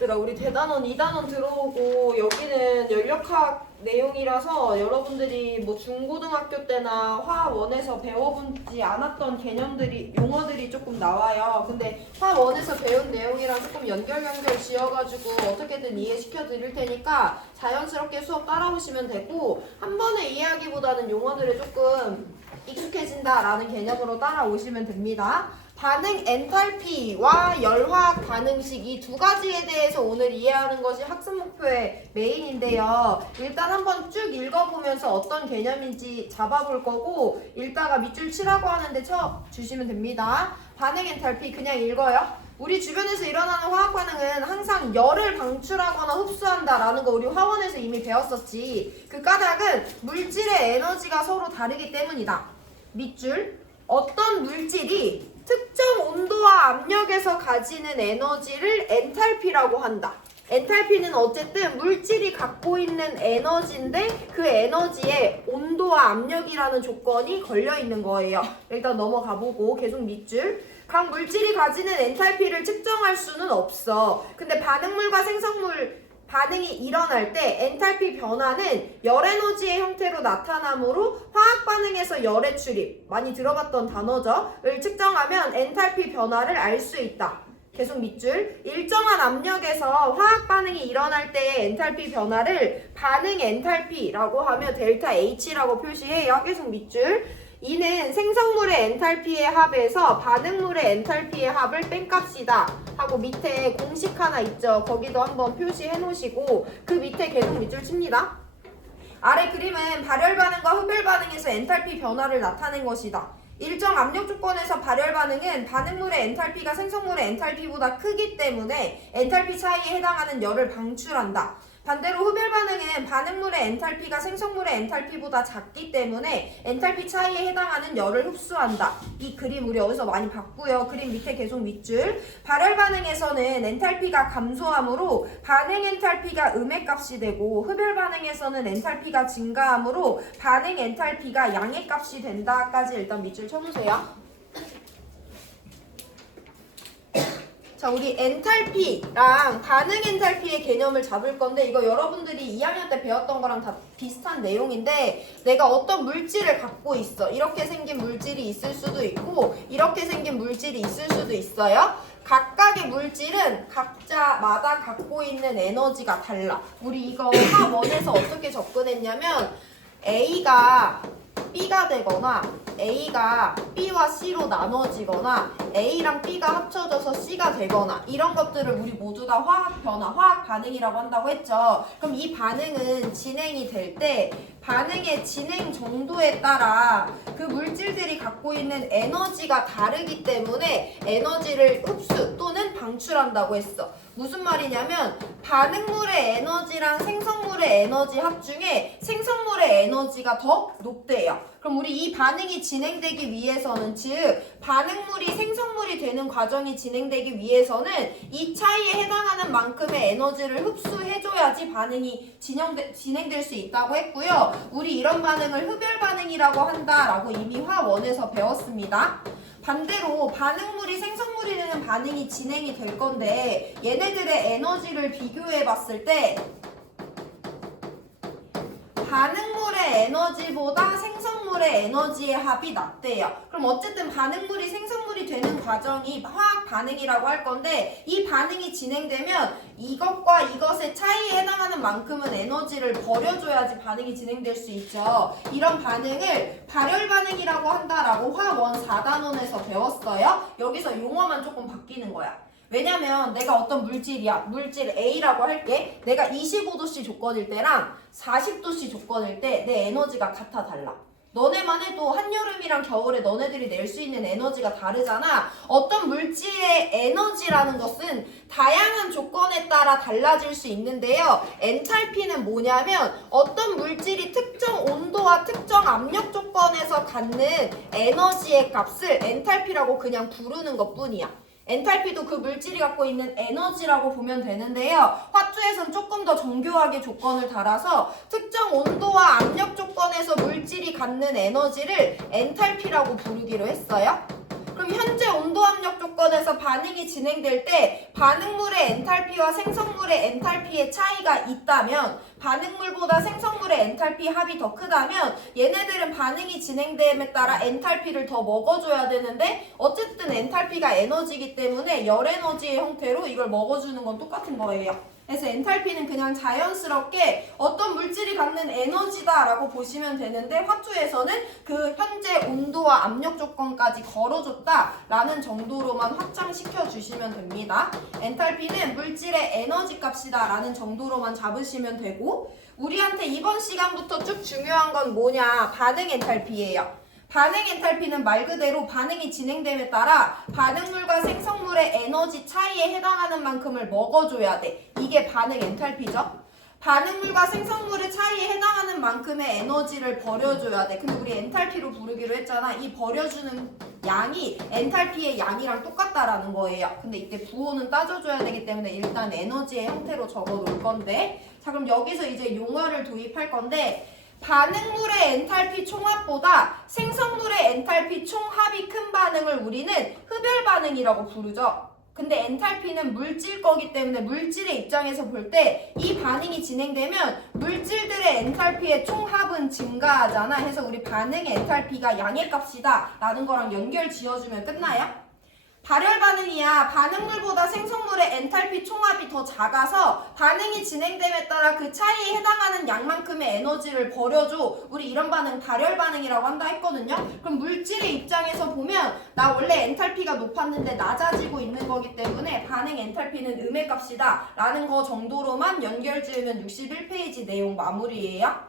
얘들아, 우리 대단원 2단원 들어오고 여기는 연력학 내용이라서 여러분들이 뭐 중고등학교 때나 화학 1에서 배워보지 않았던 개념들이, 용어들이 조금 나와요. 근데 화학 1에서 배운 내용이랑 조금 연결 지어가지고 어떻게든 이해시켜 드릴 테니까 자연스럽게 수업 따라오시면 되고, 한 번에 이해하기보다는 용어들이 조금 익숙해진다라는 개념으로 따라오시면 됩니다. 반응 엔탈피와 열화학 반응식 이 두 가지에 대해서 오늘 이해하는 것이 학습 목표의 메인인데요. 일단 한번 쭉 읽어보면서 어떤 개념인지 잡아볼 거고, 읽다가 밑줄 치라고 하는데 쳐 주시면 됩니다. 반응 엔탈피 그냥 읽어요. 우리 주변에서 일어나는 화학 반응은 항상 열을 방출하거나 흡수한다라는 거 우리 화원에서 이미 배웠었지. 그 까닭은 물질의 에너지가 서로 다르기 때문이다. 밑줄. 어떤 물질이 특정 온도와 압력에서 가지는 에너지를 엔탈피라고 한다. 엔탈피는 어쨌든 물질이 갖고 있는 에너지인데 그 에너지에 온도와 압력이라는 조건이 걸려 있는 거예요. 일단 넘어가 보고 계속 밑줄. 각 물질이 가지는 엔탈피를 측정할 수는 없어. 근데 반응물과 생성물 반응이 일어날 때 엔탈피 변화는 열 에너지의 형태로 나타나므로 화학 반응에서 열의 출입, 많이 들어봤던 단어죠. 를 측정하면 엔탈피 변화를 알 수 있다. 계속 밑줄. 일정한 압력에서 화학 반응이 일어날 때의 엔탈피 변화를 반응 엔탈피라고 하며 델타 H라고 표시해요. 계속 밑줄. 이는 생성물의 엔탈피의 합에서 반응물의 엔탈피의 합을 뺀값이다 하고 밑에 공식 하나 있죠. 거기도 한번 표시해 놓으시고 그 밑에 계속 밑줄 칩니다. 아래 그림은 발열 반응과 흡열 반응에서 엔탈피 변화를 나타낸 것이다. 일정 압력 조건에서 발열 반응은 반응물의 엔탈피가 생성물의 엔탈피보다 크기 때문에 엔탈피 차이에 해당하는 열을 방출한다. 반대로 흡열 반응은 반응물의 엔탈피가 생성물의 엔탈피보다 작기 때문에 엔탈피 차이에 해당하는 열을 흡수한다. 이 그림 우리 어디서 많이 봤고요. 그림 밑에 계속 밑줄. 발열 반응에서는 엔탈피가 감소하므로 반응 엔탈피가 음의 값이 되고, 흡열 반응에서는 엔탈피가 증가하므로 반응 엔탈피가 양의 값이 된다까지 일단 밑줄 쳐놓으세요. 자, 우리 엔탈피랑 반응 엔탈피의 개념을 잡을 건데, 이거 여러분들이 2학년 때 배웠던 거랑 다 비슷한 내용인데, 내가 어떤 물질을 갖고 있어. 이렇게 생긴 물질이 있을 수도 있고 이렇게 생긴 물질이 있을 수도 있어요. 각각의 물질은 각자마다 갖고 있는 에너지가 달라. 우리 이거 화1에서 어떻게 접근했냐면, A가 B가 되거나 A가 B와 C로 나눠지거나 A랑 B가 합쳐져서 C가 되거나 이런 것들을 우리 모두 다 화학 변화, 화학 반응이라고 한다고 했죠. 그럼 이 반응은 진행이 될 때 반응의 진행 정도에 따라 그 물질들이 갖고 있는 에너지가 다르기 때문에 에너지를 흡수 또는 방출한다고 했어. 무슨 말이냐면 반응물의 에너지랑 생성물의 에너지 합중에 생성물의 에너지가 더 높대요. 그럼 우리 이 반응이 진행되기 위해서는, 즉 반응물이 생성물이 되는 과정이 진행되기 위해서는 이 차이에 해당하는 만큼의 에너지를 흡수해줘야지 반응이 진행될 수 있다고 했고요. 우리 이런 반응을 흡열 반응이라고 한다라고 이미 화1에서 배웠습니다. 반대로 반응물이 생성물이 되는 반응이 진행이 될 건데, 얘네들의 에너지를 비교해 봤을 때 반응물의 에너지보다 생성물의 에너지의 합이 낮대요. 그럼 어쨌든 반응물이 생성물이 되는 과정이 화학 반응이라고 할 건데, 이 반응이 진행되면 이것과 이것의 차이에 해당하는 만큼은 에너지를 버려줘야지 반응이 진행될 수 있죠. 이런 반응을 발열 반응이라고 한다라고 화1 4단원에서 배웠어요. 여기서 용어만 조금 바뀌는 거야. 왜냐면 내가 어떤 물질이야, 물질 A라고 할게. 내가 25도씨 조건일 때랑 40도씨 조건일 때 내 에너지가 같아 달라. 너네만 해도 한여름이랑 겨울에 너네들이 낼 수 있는 에너지가 다르잖아. 어떤 물질의 에너지라는 것은 다양한 조건에 따라 달라질 수 있는데요. 엔탈피는 뭐냐면 어떤 물질이 특정 온도와 특정 압력 조건에서 갖는 에너지의 값을 엔탈피라고 그냥 부르는 것뿐이야. 엔탈피도 그 물질이 갖고 있는 에너지라고 보면 되는데요. 화투에선 조금 더 정교하게 조건을 달아서 특정 온도와 압력 조건에서 물질이 갖는 에너지를 엔탈피라고 부르기로 했어요. 그럼 현재 온도 압력 조건에서 반응이 진행될 때 반응물의 엔탈피와 생성물의 엔탈피의 차이가 있다면, 반응물보다 생성물의 엔탈피 합이 더 크다면 얘네들은 반응이 진행됨에 따라 엔탈피를 더 먹어줘야 되는데, 어쨌든 엔탈피가 에너지이기 때문에 열 에너지의 형태로 이걸 먹어주는 건 똑같은 거예요. 그래서 엔탈피는 그냥 자연스럽게 어떤 물질이 갖는 에너지다라고 보시면 되는데, 화투에서는 그 현재 온도와 압력 조건까지 걸어줬다라는 정도로만 확장시켜 주시면 됩니다. 엔탈피는 물질의 에너지 값이다라는 정도로만 잡으시면 되고, 우리한테 이번 시간부터 쭉 중요한 건 뭐냐? 반응 엔탈피예요. 반응 엔탈피는 말 그대로 반응이 진행됨에 따라 반응물과 생성물의 에너지 차이에 해당하는 만큼을 먹어줘야 돼. 이게 반응 엔탈피죠. 반응물과 생성물의 차이에 해당하는 만큼의 에너지를 버려줘야 돼. 근데 우리 엔탈피로 부르기로 했잖아. 이 버려주는 양이 엔탈피의 양이랑 똑같다라는 거예요. 근데 이때 부호는 따져줘야 되기 때문에 일단 에너지의 형태로 적어 놓을 건데, 자, 그럼 여기서 이제 용어를 도입할 건데, 반응물의 엔탈피 총합보다 생성물의 엔탈피 총합이 큰 반응을 우리는 흡열 반응이라고 부르죠. 근데 엔탈피는 물질 거기 때문에 물질의 입장에서 볼 때 이 반응이 진행되면 물질들의 엔탈피의 총합은 증가하잖아. 해서 우리 반응의 엔탈피가 양의 값이다 라는 거랑 연결 지어주면 끝나요? 발열 반응이야. 반응물보다 생성물의 엔탈피 총합이 더 작아서 반응이 진행됨에 따라 그 차이에 해당하는 양만큼의 에너지를 버려줘. 우리 이런 반응 발열 반응이라고 한다 했거든요. 그럼 물질의 입장에서 보면 나 원래 엔탈피가 높았는데 낮아지고 있는 거기 때문에 반응 엔탈피는 음의 값이다 라는 거 정도로만 연결 지으면 61페이지 내용 마무리예요.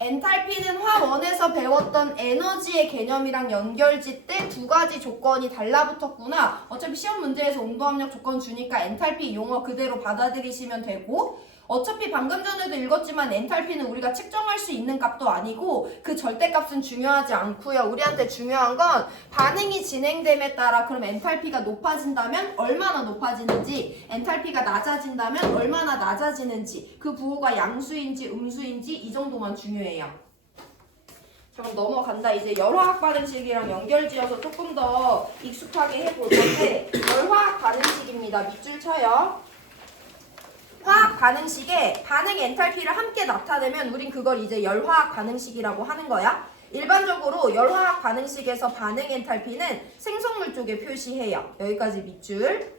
엔탈피는 화원에서 배웠던 에너지의 개념이랑 연결짓 때 두 가지 조건이 달라붙었구나. 어차피 시험 문제에서 온도압력 조건 주니까 엔탈피 용어 그대로 받아들이시면 되고, 어차피 방금 전에도 읽었지만 엔탈피는 우리가 측정할 수 있는 값도 아니고 그 절대값은 중요하지 않고요. 우리한테 중요한 건 반응이 진행됨에 따라 그럼 엔탈피가 높아진다면 얼마나 높아지는지, 엔탈피가 낮아진다면 얼마나 낮아지는지, 그 부호가 양수인지 음수인지 이 정도만 중요해요. 자, 그럼 넘어간다. 이제 열화학 반응식이랑 연결지어서 조금 더 익숙하게 해볼 건데, 열화학 반응식입니다. 밑줄 쳐요. 화학 반응식에 반응 엔탈피를 함께 나타내면 우린 그걸 이제 열화학 반응식이라고 하는 거야. 일반적으로 열화학 반응식에서 반응 엔탈피는 생성물 쪽에 표시해요. 여기까지 밑줄.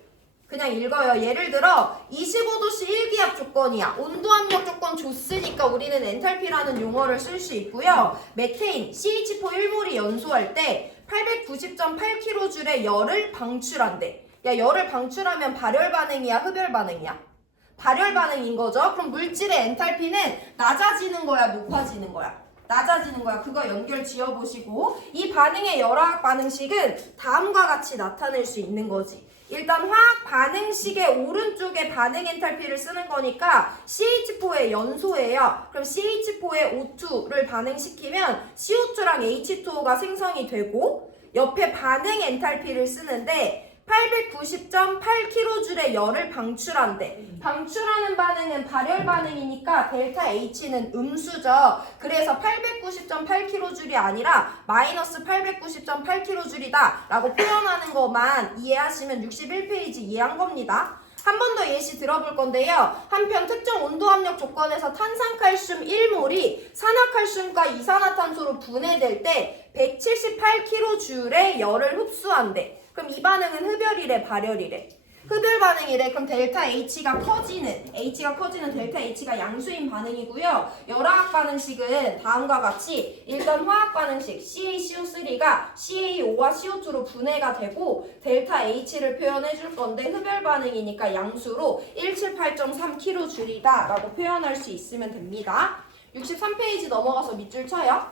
그냥 읽어요. 예를 들어 25도씨 일기압 조건이야. 온도압력 조건 줬으니까 우리는 엔탈피라는 용어를 쓸 수 있고요. 메테인 CH4 1몰이 연소할 때 890.8kJ의 열을 방출한대. 야, 열을 방출하면 발열 반응이야, 흡열 반응이야? 발열 반응인 거죠. 그럼 물질의 엔탈피는 낮아지는 거야, 높아지는 거야? 낮아지는 거야. 그거 연결 지어보시고, 이 반응의 열화학 반응식은 다음과 같이 나타낼 수 있는 거지. 일단 화학 반응식의 오른쪽에 반응 엔탈피를 쓰는 거니까 CH4의 연소예요. 그럼 CH4의 O2를 반응시키면 CO2랑 H2O가 생성이 되고, 옆에 반응 엔탈피를 쓰는데 890.8kJ의 열을 방출한대. 방출하는 반응은 발열 반응이니까 델타 H는 음수죠. 그래서 890.8kJ이 아니라 마이너스 890.8kJ이다 라고 표현하는 것만 이해하시면 61페이지 이해한 겁니다. 한 번 더 예시 들어볼 건데요. 한편 특정 온도압력 조건에서 탄산칼슘 1몰이 산화칼슘과 이산화탄소로 분해될 때 178kJ의 열을 흡수한대. 그럼 이 반응은 흡열이래, 발열이래? 흡열 반응이래. 그럼 델타 H가 커지는 델타 H가 양수인 반응이고요. 열화학 반응식은 다음과 같이 일단 화학 반응식 CaCO3가 CaO와 CO2로 분해가 되고 델타 H를 표현해 줄 건데 흡열 반응이니까 양수로 178.3kJ이다 라고 표현할 수 있으면 됩니다. 63페이지 넘어가서 밑줄 쳐요.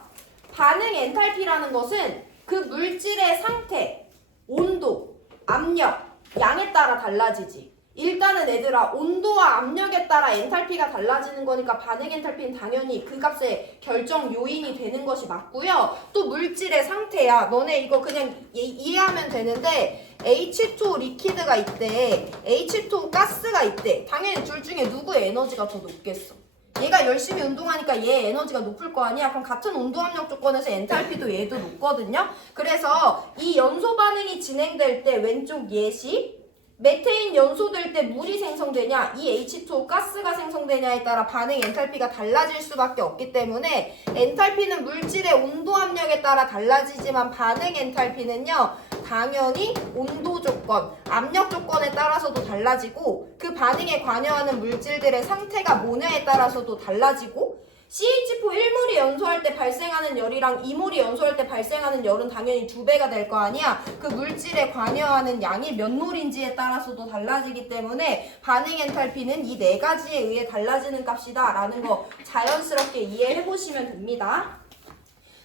반응 엔탈피라는 것은 그 물질의 상태, 온도, 압력, 양에 따라 달라지지. 일단은 얘들아 온도와 압력에 따라 엔탈피가 달라지는 거니까 반응 엔탈피는 당연히 그 값의 결정 요인이 되는 것이 맞고요. 또 물질의 상태야. 너네 이거 그냥 이해하면 되는데 H2O 리퀴드가 있대. H2O 가스가 있대. 당연히 둘 중에 누구의 에너지가 더 높겠어? 얘가 열심히 운동하니까 얘 에너지가 높을 거 아니야? 그럼 같은 온도 압력 조건에서 엔탈피도 얘도 높거든요? 그래서 이 연소 반응이 진행될 때 왼쪽 예시 메테인 연소될 때 물이 생성되냐 이 H2O 가스가 생성되냐에 따라 반응 엔탈피가 달라질 수밖에 없기 때문에 엔탈피는 물질의 온도 압력에 따라 달라지지만 반응 엔탈피는요 당연히 온도 조건, 압력 조건에 따라서도 달라지고 그 반응에 관여하는 물질들의 상태가 뭐냐에 따라서도 달라지고 CH4 1몰이 연소할 때 발생하는 열이랑 2몰이 연소할 때 발생하는 열은 당연히 2배가 될 거 아니야. 그 물질에 관여하는 양이 몇 몰인지에 따라서도 달라지기 때문에 반응 엔탈피는 이 네 가지에 의해 달라지는 값이다 라는 거 자연스럽게 이해해 보시면 됩니다.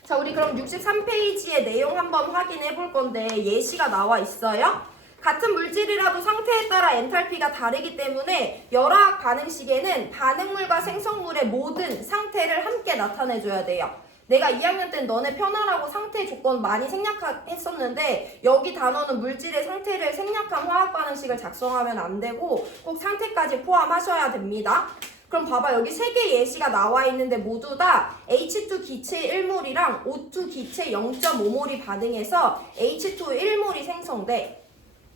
자, 우리 그럼 63페이지의 내용 한번 확인해 볼 건데 예시가 나와 있어요. 같은 물질이라도 상태에 따라 엔탈피가 다르기 때문에 열화학 반응식에는 반응물과 생성물의 모든 상태를 함께 나타내줘야 돼요. 내가 2학년 때는 너네 편하라고 상태 조건 많이 생략했었는데 여기 단어는 물질의 상태를 생략한 화학 반응식을 작성하면 안 되고 꼭 상태까지 포함하셔야 됩니다. 그럼 봐봐 여기 3개 예시가 나와 있는데 모두 다 H2 기체 1몰이랑 O2 기체 0.5몰이 반응해서 H2 1몰이 생성돼.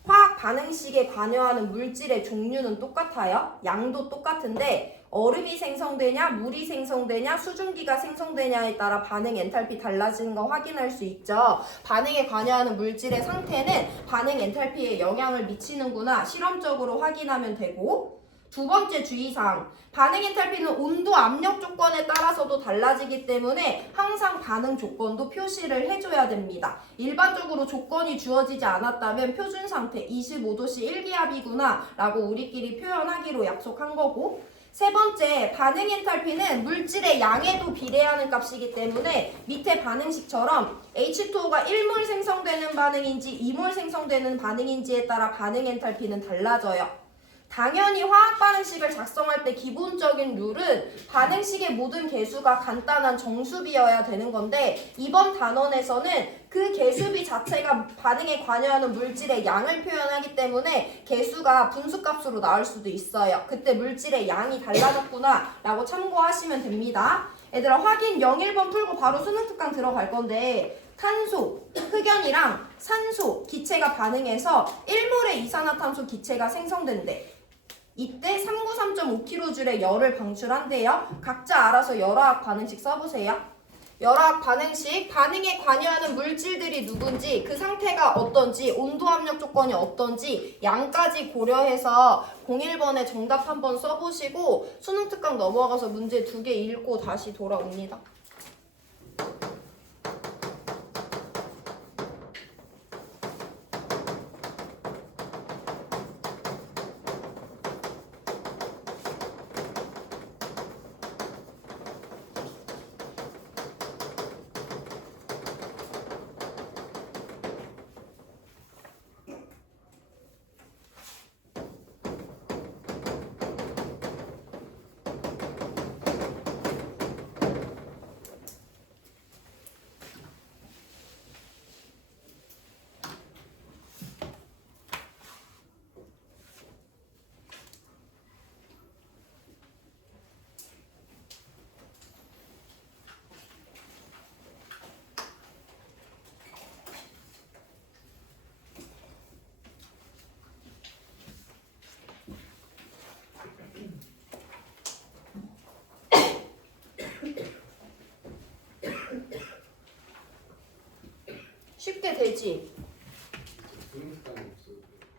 화학 반응식에 관여하는 물질의 종류는 똑같아요. 양도 똑같은데 얼음이 생성되냐, 물이 생성되냐, 수증기가 생성되냐에 따라 반응 엔탈피 달라지는 거 확인할 수 있죠. 반응에 관여하는 물질의 상태는 반응 엔탈피에 영향을 미치는구나 실험적으로 확인하면 되고 두 번째 주의사항, 반응 엔탈피는 온도 압력 조건에 따라서도 달라지기 때문에 항상 반응 조건도 표시를 해줘야 됩니다. 일반적으로 조건이 주어지지 않았다면 표준 상태 25도씨 1기압이구나 라고 우리끼리 표현하기로 약속한 거고 세 번째, 반응 엔탈피는 물질의 양에도 비례하는 값이기 때문에 밑에 반응식처럼 H2O가 1몰 생성되는 반응인지 2몰 생성되는 반응인지에 따라 반응 엔탈피는 달라져요. 당연히 화학 반응식을 작성할 때 기본적인 룰은 반응식의 모든 개수가 간단한 정수비여야 되는 건데 이번 단원에서는 그 개수비 자체가 반응에 관여하는 물질의 양을 표현하기 때문에 개수가 분수값으로 나올 수도 있어요. 그때 물질의 양이 달라졌구나 라고 참고하시면 됩니다. 얘들아 확인 01번 풀고 바로 수능 특강 들어갈 건데 탄소, 흑연이랑 산소, 기체가 반응해서 1몰의 이산화탄소 기체가 생성된대. 이때 393.5kJ의 열을 방출한대요. 각자 알아서 열화학 반응식 써보세요. 열화학 반응식, 반응에 관여하는 물질들이 누군지, 그 상태가 어떤지, 온도 압력 조건이 어떤지 양까지 고려해서 01번에 정답 한번 써보시고 수능 특강 넘어가서 문제 2개 읽고 다시 돌아옵니다. 쉽게 되지?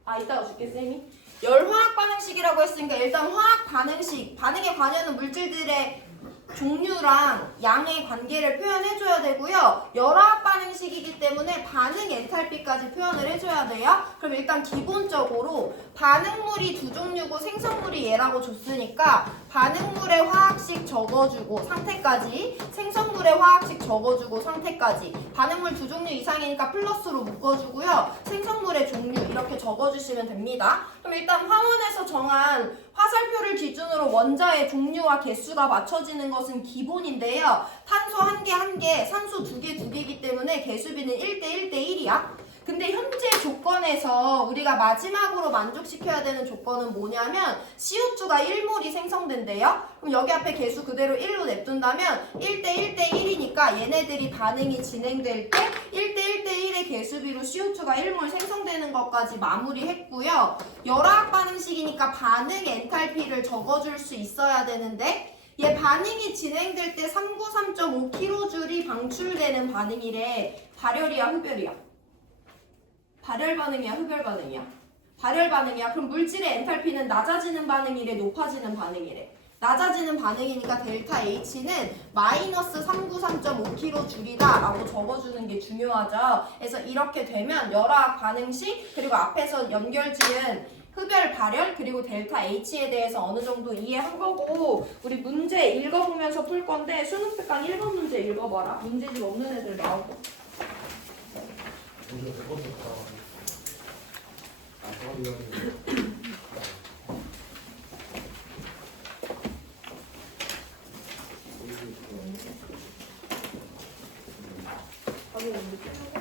아 이따가 줄게 쌤이. 열화학 반응식이라고 했으니까 일단 화학 반응식, 반응에 관여하는 물질들의 종류랑 양의 관계를 표현해줘야 되고요. 열화학 반응식이기 때문에 반응 엔탈피까지 표현을 해줘야 돼요. 그럼 일단 기본적으로 반응물이 두 종류고 생성물이 얘라고 줬으니까 반응물의 화학식 적어주고 상태까지, 생성물의 화학식 적어주고 상태까지, 반응물 두 종류 이상이니까 플러스로 묶어주고요. 생성물의 종류 이렇게 적어주시면 됩니다. 그럼 일단 화원에서 정한 화살표를 기준으로 원자의 종류와 개수가 맞춰지는 것은 기본인데요. 탄소 1개 1개, 산소 2개 2개이기 때문에 개수비는 1대 1대 1이야. 근데 현재 조건에서 우리가 마지막으로 만족시켜야 되는 조건은 뭐냐면 CO2가 1몰이 생성된대요. 그럼 여기 앞에 계수 그대로 1로 냅둔다면 1대 1대 1이니까 얘네들이 반응이 진행될 때 1대 1대 1의 계수비로 CO2가 1몰 생성되는 것까지 마무리했고요. 열화학 반응식이니까 반응 엔탈피를 적어줄 수 있어야 되는데 얘 반응이 진행될 때 393.5kJ이 방출되는 반응이래. 발열이야, 흡열이야? 발열 반응이야, 흡열 반응이야? 발열 반응이야. 그럼 물질의 엔탈피는 낮아지는 반응이래, 높아지는 반응이래? 낮아지는 반응이니까 델타 H는 마이너스 393.5kJ이다 라고 적어주는 게 중요하죠. 그래서 이렇게 되면 열화학 반응식 그리고 앞에서 연결지은 흡열, 발열 그리고 델타 H에 대해서 어느 정도 이해한 거고 우리 문제 읽어보면서 풀 건데 수능 특강 1번 문제 읽어봐라. 문제집 없는 애들 나오고. 먼저 100번부터 확인